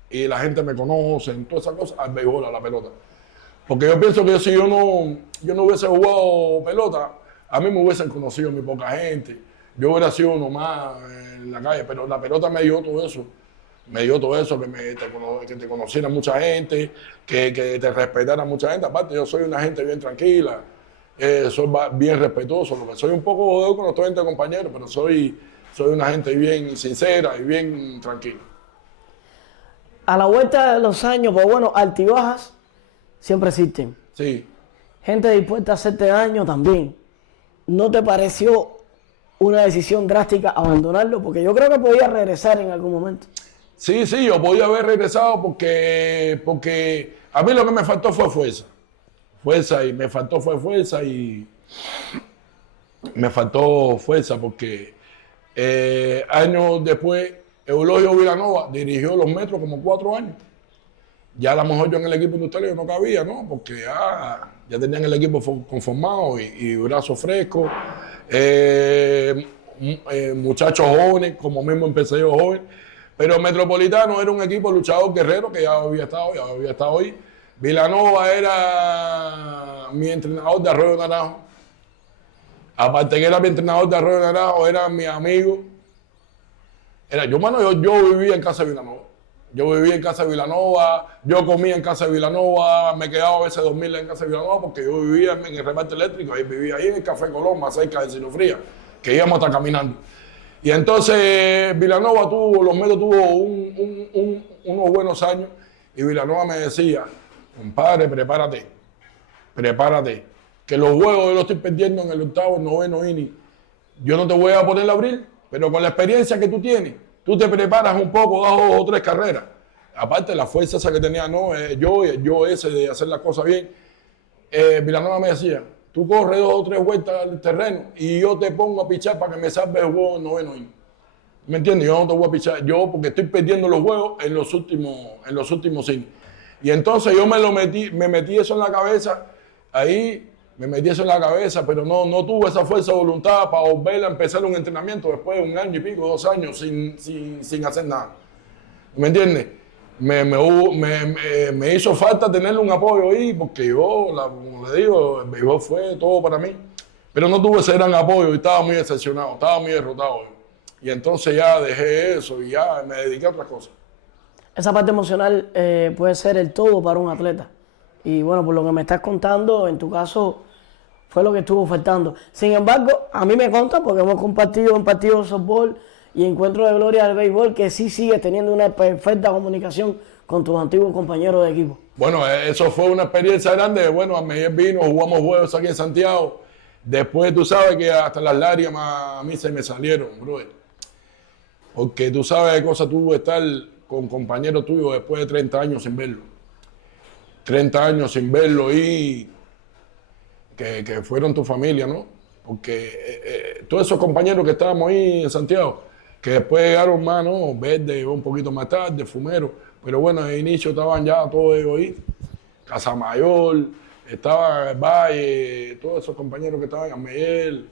y la gente me conoce, en todas esas cosas, al béisbol, a la pelota. Porque yo pienso que si yo no hubiese jugado pelota, a mí me hubiesen conocido muy poca gente. Yo hubiera sido uno más en la calle, pero la pelota me dio todo eso. Me dio todo eso, que te conociera mucha gente, que te respetara mucha gente. Aparte, yo soy una gente bien tranquila, soy bien respetuoso. Lo que soy un poco jodido con los 30 compañeros, pero soy una gente bien sincera y bien tranquila. A la vuelta de los años, pues bueno, altibajas siempre existen. Sí. Gente dispuesta a hacerte daño también. ¿No te pareció una decisión drástica abandonerlo? Porque yo creo que podía regresar en algún momento. Sí, yo podía haber regresado porque a mí lo que me faltó fue fuerza. Me faltó fuerza porque años después Eulogio Vilanova dirigió los Metros como 4 años. Ya a lo mejor yo en el equipo industrial yo no cabía, ¿no? Porque ya tenían el equipo conformado y brazos frescos. Muchachos jóvenes, como mismo empecé yo joven. Pero Metropolitano era un equipo luchador guerrero que ya había estado ahí. Vilanova era mi entrenador de Arroyo Naranjo. Aparte que era mi entrenador de Arroyo Naranjo, era mi amigo. Yo vivía en casa de Vilanova. Yo vivía en casa de Vilanova, yo comía en casa de Vilanova, me quedaba a veces dormir en casa de Vilanova porque yo vivía en el reparto eléctrico, vivía ahí en el Café Colón, más cerca de Sinofría, que íbamos hasta caminando. Y entonces Vilanova los Metros tuvo unos buenos años y Vilanova me decía, compadre, prepárate, que los juegos yo los estoy perdiendo en el 8º, 9º inning. Yo no te voy a poner a abrir, pero con la experiencia que tú tienes, tú te preparas un poco, das 2 o 3 carreras. Aparte de la fuerza esa que tenía, yo ese de hacer las cosas bien. Vilanova me decía, tú corres 2 o 3 vueltas al terreno y yo te pongo a pichar para que me salve el juego en 9º inning. ¿Me entiendes? Yo no te voy a pichar, porque estoy perdiendo los juegos en los últimos innings. Y entonces yo me metí eso en la cabeza, pero no tuve esa fuerza de voluntad para volver a empezar un entrenamiento después de 1 año y pico, 2 años sin hacer nada. ¿Me entiendes? Me hizo falta tener un apoyo ahí porque como le digo, el béisbol fue todo para mí. Pero no tuve ese gran apoyo y estaba muy decepcionado, estaba muy derrotado. Y entonces ya dejé eso y ya me dediqué a otras cosas. Esa parte emocional puede ser el todo para un atleta. Y bueno, por lo que me estás contando, en tu caso fue lo que estuvo faltando. Sin embargo, a mí me consta, porque hemos compartido un partido de softball y encuentro de gloria del béisbol, que sí sigue teniendo una perfecta comunicación con tus antiguos compañeros de equipo? Bueno, eso fue una experiencia grande. Bueno, Ameyel vino, jugamos juegos aquí en Santiago. Después tú sabes que hasta las lágrimas a mí se me salieron, brother. Porque tú sabes qué cosa tuvo estar con compañeros tuyos después de 30 años sin verlo. 30 años sin verlo y que fueron tu familia, ¿no? Porque todos esos compañeros que estábamos ahí en Santiago, que después llegaron más, ¿no? Verde, un poquito más tarde, Fumero. Pero bueno, al inicio estaban ya todos ellos ahí. Casamayor, estaba el Valle, todos esos compañeros que estaban, Ameyel,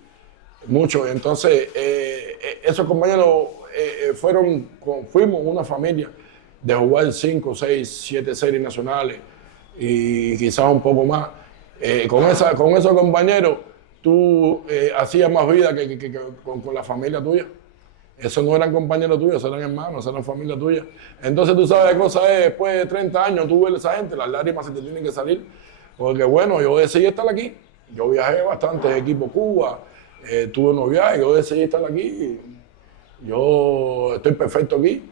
muchos. Entonces, esos compañeros fuimos una familia de jugar 5, 6, 7 series nacionales y quizás un poco más. Con esos compañeros, tú hacías más vida que con la familia tuya. Esos no eran compañeros tuyos, esos eran hermanos, esos eran familia tuya. Entonces tú sabes qué cosa es, después de 30 años tú ves a esa gente, las lágrimas se te tienen que salir. Porque bueno, yo decidí estar aquí. Yo viajé bastante, equipo Cuba, tuve unos viajes, yo decidí estar aquí. Yo estoy perfecto aquí.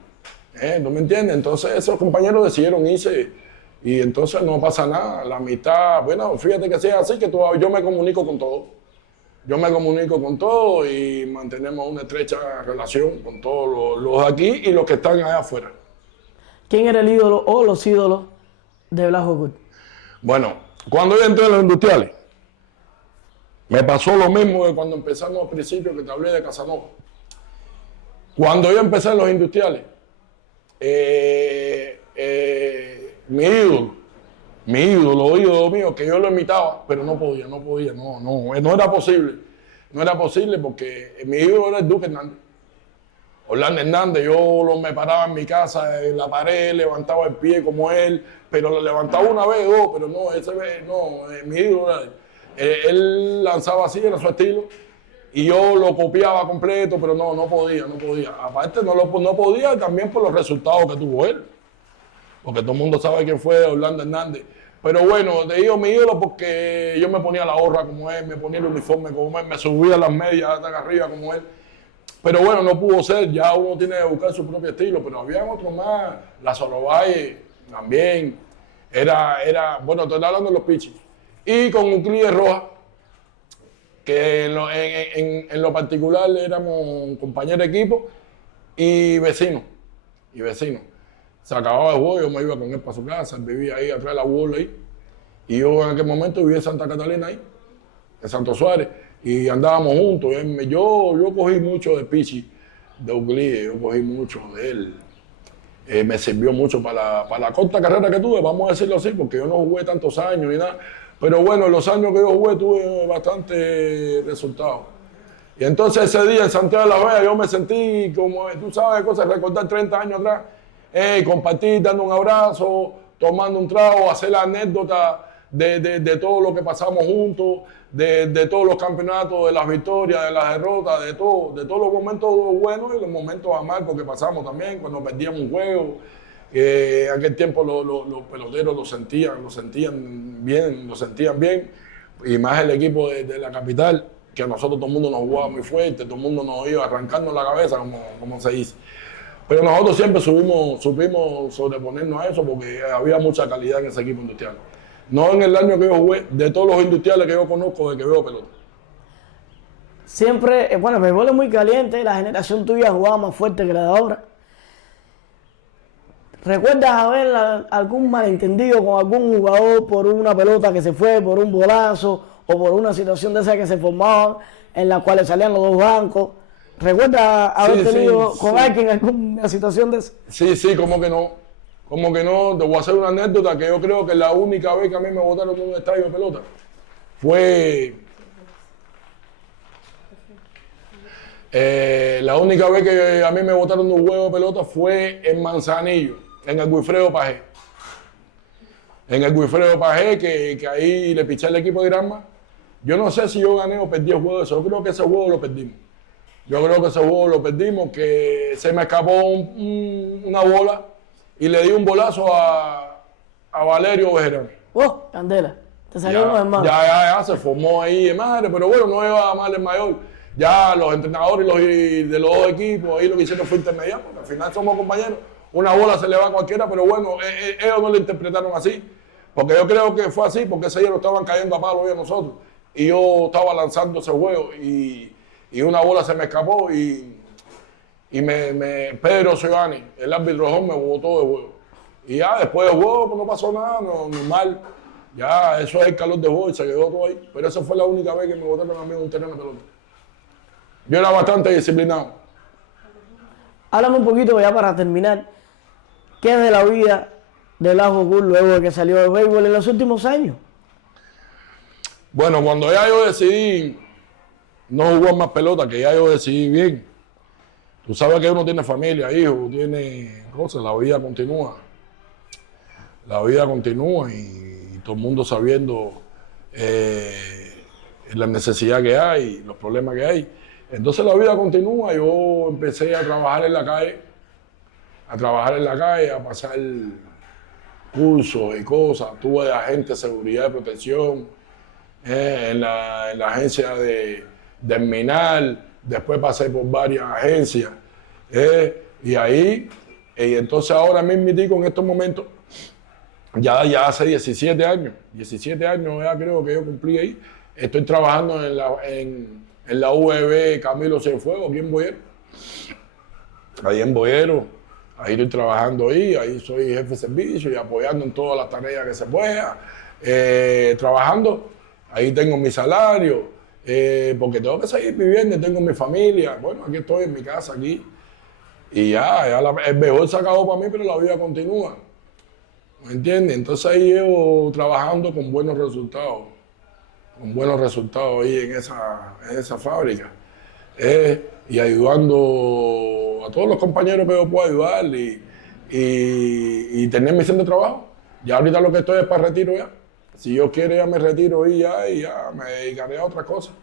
¿No me entiendes? Entonces esos compañeros decidieron irse y entonces no pasa nada. La amistad, bueno, fíjate que sea así, que yo me comunico con todos. Yo me comunico con todos y mantenemos una estrecha relación con todos los aquí y los que están allá afuera. ¿Quién era el ídolo o los ídolos de Blas Hopgood? Bueno, cuando yo entré en los industriales, me pasó lo mismo que cuando empezamos al principio que te hablé de Casanova. Cuando yo empecé en los industriales, mi ídolo mío, que yo lo imitaba, pero no era posible. No era posible porque mi ídolo era el Duque Hernández. Orlando Hernández, me paraba en mi casa, en la pared, levantaba el pie como él, pero lo levantaba una vez, dos, pero mi ídolo era él. Él lanzaba así, era su estilo, y yo lo copiaba completo, pero no podía. Aparte no podía también por los resultados que tuvo él. Porque todo el mundo sabe quién fue Orlando Hernández. Pero bueno, te digo mi ídolo porque yo me ponía la gorra como él, me ponía el uniforme como él, me subía las medias hasta acá arriba como él. Pero bueno, no pudo ser, ya uno tiene que buscar su propio estilo, pero había otros más, la Sorovalle también, bueno, estoy hablando de los pitchers. Y con Euclides Rojas, que en lo particular éramos compañeros de equipo y vecinos. Se acababa el juego, yo me iba con él para su casa, él vivía ahí atrás de la bola ahí. Y yo en aquel momento vivía en Santa Catalina ahí, en Santo Suárez, y andábamos juntos. Yo cogí mucho de Pichi, de Euclides, yo cogí mucho de él. Me sirvió mucho para la corta carrera que tuve, vamos a decirlo así, porque yo no jugué tantos años ni nada. Pero bueno, en los años que yo jugué tuve bastante resultados. Y entonces ese día en Santiago de la Vega yo me sentí como, tú sabes, cosas, recordar 30 años atrás. Compartir, dando un abrazo, tomando un trago, hacer la anécdota de todo lo que pasamos juntos, de todos los campeonatos, de las victorias, de las derrotas, de todos los momentos buenos y los momentos amargos que pasamos también, cuando perdíamos un juego. En aquel tiempo los peloteros lo sentían bien, y más el equipo de la capital, que a nosotros todo el mundo nos jugaba muy fuerte, todo el mundo nos iba arrancando la cabeza, como se dice. Pero nosotros siempre supimos sobreponernos a eso porque había mucha calidad en ese equipo industrial. No en el año que yo jugué, de todos los industriales que yo conozco, de que veo pelota. Siempre, bueno, el béisbol es muy caliente, la generación tuya jugaba más fuerte que la de ahora. ¿Recuerdas haber algún malentendido con algún jugador por una pelota que se fue, por un bolazo o por una situación de esa que se formaba en la cual salían los dos bancos? ¿Recuerdas haber tenido con alguien alguna situación de esa? Sí, como que no. Te voy a hacer una anécdota que yo creo que la única vez que a mí me botaron de un estadio de pelota fue... la única vez que a mí me botaron de un juego de pelota fue en Manzanillo, en el Wilfredo Pajé. Que ahí le piché al equipo de Granma. Yo no sé si yo gané o perdí el juego de eso. Yo creo que ese juego lo perdimos. Que se me escapó una bola y le di un bolazo a Valerio Bejerano. ¡Oh, candela! Te salieron los hermanos. Ya, se formó ahí de madre, pero bueno, no iba mal el mayor. Ya los entrenadores de los dos equipos, ahí lo que hicieron fue intermediar, porque al final somos compañeros. una bola se le va a cualquiera, pero bueno, ellos no lo interpretaron así. Porque yo creo que fue así, porque ese día lo estaban cayendo a palo hoy a nosotros. Y yo estaba lanzando ese juego y una bola se me escapó y Pedro Giovanni, el árbitro me botó de juego. Y ya después del juego pues no pasó nada, normal. Ya eso es el calor de juego y se quedó todo ahí. Pero esa fue la única vez que me botaron a mí en un terreno de pelota. Yo era bastante disciplinado. Háblame un poquito ya para terminar. ¿Qué es de la vida de Lajo Cool luego de que salió del béisbol en los últimos años? Bueno, cuando ya yo decidí no jugar más pelota, que ya yo decidí bien. Tú sabes que uno tiene familia, hijos, tiene cosas, la vida continúa. La vida continúa y todo el mundo sabiendo la necesidad que hay, los problemas que hay. Entonces la vida continúa, yo empecé a trabajar en la calle, a pasar cursos y cosas. Tuve de agente de seguridad y protección en la agencia del MINAL, después pasé por varias agencias. Y ahí, y entonces ahora mismo en estos momentos, ya hace 17 años ya creo que yo cumplí ahí. Estoy trabajando en la UEB Camilo Cienfuegos, aquí en Boyero. Ahí en Boyero, ahí estoy trabajando ahí soy jefe de servicio y apoyando en todas las tareas que se pueda. Trabajando, ahí tengo mi salario, porque tengo que seguir viviendo, tengo mi familia. Bueno, aquí estoy en mi casa, aquí. Y el mejor se acabó para mí, pero la vida continúa. ¿Me entiendes? Entonces ahí llevo trabajando con buenos resultados ahí en esa fábrica. Y ayudando a todos los compañeros que yo puedo ayudar y tener mi centro de trabajo. Ya ahorita lo que estoy es para retiro ya. Si Dios quiere ya me retiro y ya me dedicaré a otras cosas.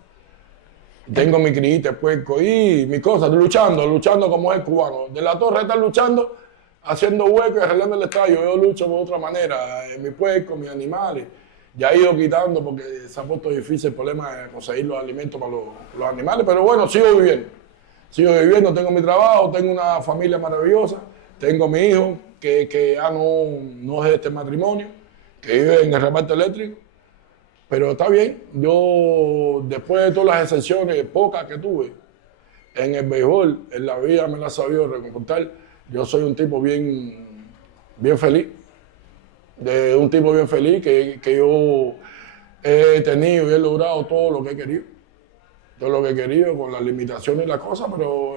Tengo mi criita, puerco y mi cosa, luchando como es el cubano. De la Torre está luchando, haciendo huecos y arreglando el estadio. Yo lucho de otra manera, mi puerco, mis animales. Ya he ido quitando porque se ha puesto difícil el problema de conseguir los alimentos para los animales. Pero bueno, sigo viviendo, tengo mi trabajo, tengo una familia maravillosa, tengo mi hijo que ya no es de este matrimonio, que vive en el reparto eléctrico. Pero está bien, yo después de todas las excepciones, pocas que tuve en el béisbol, en la vida me la he sabido reconfortar. Yo soy un tipo bien feliz, un tipo bien feliz que yo he tenido y he logrado todo lo que he querido, con las limitaciones y las cosas, pero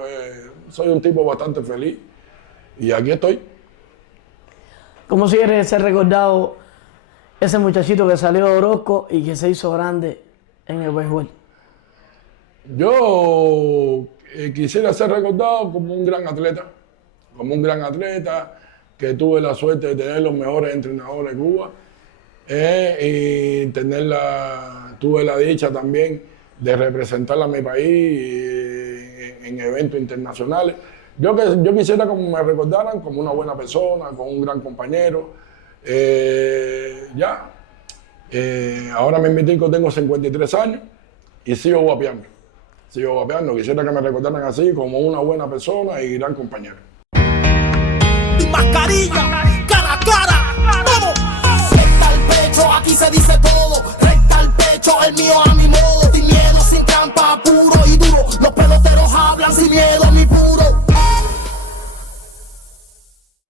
soy un tipo bastante feliz y aquí estoy. ¿Cómo sigue ser recordado ese muchachito que salió de Orozco y que se hizo grande en el béisbol? Yo quisiera ser recordado como un gran atleta, que tuve la suerte de tener los mejores entrenadores de Cuba y tuve la dicha también de representar a mi país en eventos internacionales. Yo quisiera que me recordaran como una buena persona, como un gran compañero. Ahora mismo tengo 53 años y sigo guapeando. Quisiera que me recordaran así, como una buena persona y gran compañero. Mascarilla, cara a cara, vamos. Suelta el pecho, aquí se dice todo.